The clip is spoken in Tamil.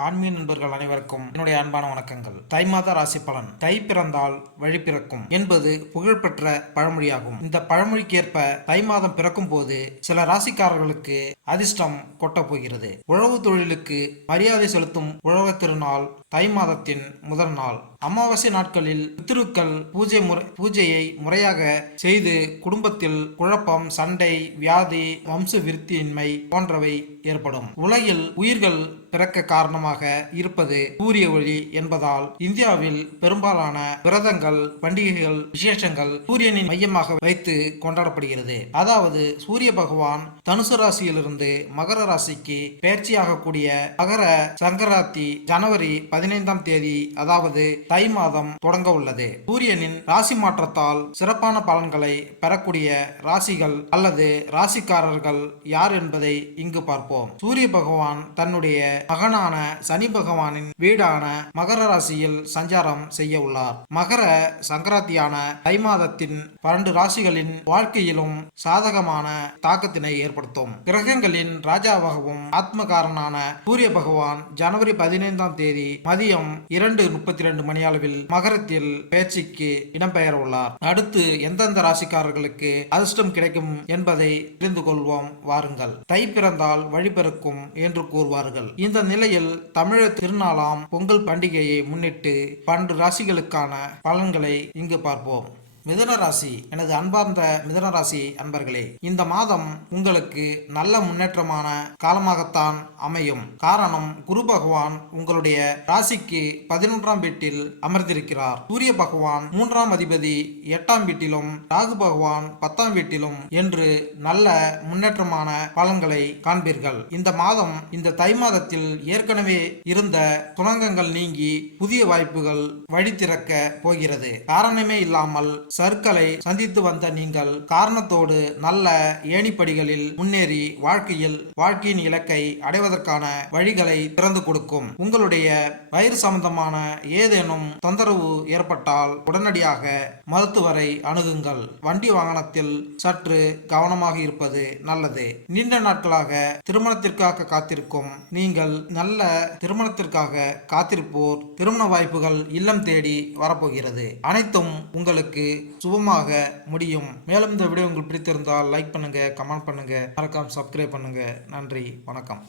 ஆன்மீக நண்பர்கள் அனைவருக்கும் என்னுடைய அன்பான வணக்கங்கள். தை மாத ராசி பலன். தை பிறந்தால் வழி பிறக்கும் என்பது புகழ்பெற்ற பழமொழியாகும். இந்த பழமொழிக்கேற்ப தை மாதம் பிறக்கும் போது சில ராசிக்காரர்களுக்கு அதிர்ஷ்டம் கொட்டப் போகிறது. உழவு தொழிலுக்கு மரியாதை செலுத்தும் உழவு திருநாள் தை மாதத்தின் முதல் நாள். அமாவாசை நாட்களில் பித்ருக்கள் பூஜை முறை பூஜையை முறையாக செய்து குடும்பத்தில் குழப்பம் சண்டை வியாதி வம்ச விருத்தியின்மை போன்றவை ஏற்படும். உலகில் உயிர்கள் பிறக்க காரணமாக இருப்பது சூரிய ஒளி என்பதால் இந்தியாவில் பெரும்பாலான விரதங்கள் பண்டிகைகள் விசேஷங்கள் சூரியனின் மையமாக வைத்து கொண்டாடப்படுகிறது. அதாவது சூரிய பகவான் தனுசு ராசியிலிருந்து மகர ராசிக்கு பயிற்சியாகக்கூடிய மகர சங்கராத்தி ஜனவரி பதினைந்தாம் தேதி அதாவது தை மாதம் தொடங்க உள்ளது. சூரியனின் ராசி மாற்றத்தால் சிறப்பான பலன்களை பெறக்கூடிய ராசிகள் அல்லது ராசிக்காரர்கள் யார் என்பதை இங்கு பார்ப்போம். சூரிய பகவான் தன்னுடைய மகனான சனி பகவானின் வீடான மகர ராசியில் சஞ்சாரம் செய்ய உள்ளார். மகர சங்கராந்தியான தை மாதத்தின் பன்னெண்டு ராசிகளின் வாழ்க்கையிலும் சாதகமான தாக்கத்தினை ஏற்படுத்தும். கிரகங்களின் ராஜாவாகவும் ஆத்மகாரனான சூரிய பகவான் ஜனவரி பதினைந்தாம் தேதி மதியம் இரண்டு முப்பத்தி ரெண்டு மணி அளவில் மகரத்தில் பேச்சுக்கு இடம்பெயர உள்ளார் அடுத்து எந்தெந்த ராசிக்காரர்களுக்கு அதிர்ஷ்டம் கிடைக்கும் என்பதை தெரிந்து கொள்வோம். வாருங்கள். தை பிறந்தால் வழிபிறக்கும் என்று கூறுவார்கள். இந்த நிலையில் தமிழர் திருநாளாம் பொங்கல் பண்டிகையை முன்னிட்டு பன்னெண்டு ராசிகளுக்கான பலன்களை இங்கு பார்ப்போம். மிதுன ராசி எனது அன்பார்ந்த மிதுன ராசி அன்பர்களே இந்த மாதம் உங்களுக்கு நல்ல முன்னேற்றமான காலமாகத்தான் அமையும். காரணம் குரு பகவான் உங்களுடைய ராசிக்கு பதினொன்றாம் வீட்டில் அமர்ந்திருக்கிறார். சூரிய பகவான் மூன்றாம் அதிபதி எட்டாம் வீட்டிலும் ராகு பகவான் பத்தாம் வீட்டிலும் என்று நல்ல முன்னேற்றமான பலன்களை காண்பீர்கள். இந்த மாதம் இந்த தை மாதத்தில் ஏற்கனவே இருந்த துணங்கங்கள் நீங்கி புதிய வாய்ப்புகள் வழி திறக்க போகிறது. காரணமே இல்லாமல் சர்க்களை சந்தித்து வந்த நீங்கள் காரணத்தோடு நல்ல ஏணிப்படிகளில் முன்னேறி வாழ்க்கையில் வாழ்க்கையின் இலக்கை அடைவதற்கான வழிகளை திறந்து கொடுக்கும். உங்களுடைய வயிறு சம்பந்தமான ஏதேனும் தொந்தரவு ஏற்பட்டால் உடனடியாக மருத்துவரை அணுகுங்கள். வண்டி வாகனத்தில் சற்று கவனமாக இருப்பது நல்லது. நீண்ட நாட்களாக திருமணத்திற்காக காத்திருக்கும். நீங்கள் நல்ல திருமணத்திற்காக காத்திருப்போர் திருமண வாய்ப்புகள் இல்லம் தேடி வரப்போகிறது. அனைத்தும் உங்களுக்கு சுபமாக முடியும். மேலும் இந்த வீடியோ உங்களுக்கு பிடித்திருந்தால் லைக் பண்ணுங்க கமெண்ட் பண்ணுங்க. மறக்காமல் சப்ஸ்கிரைப் பண்ணுங்க. நன்றி வணக்கம்.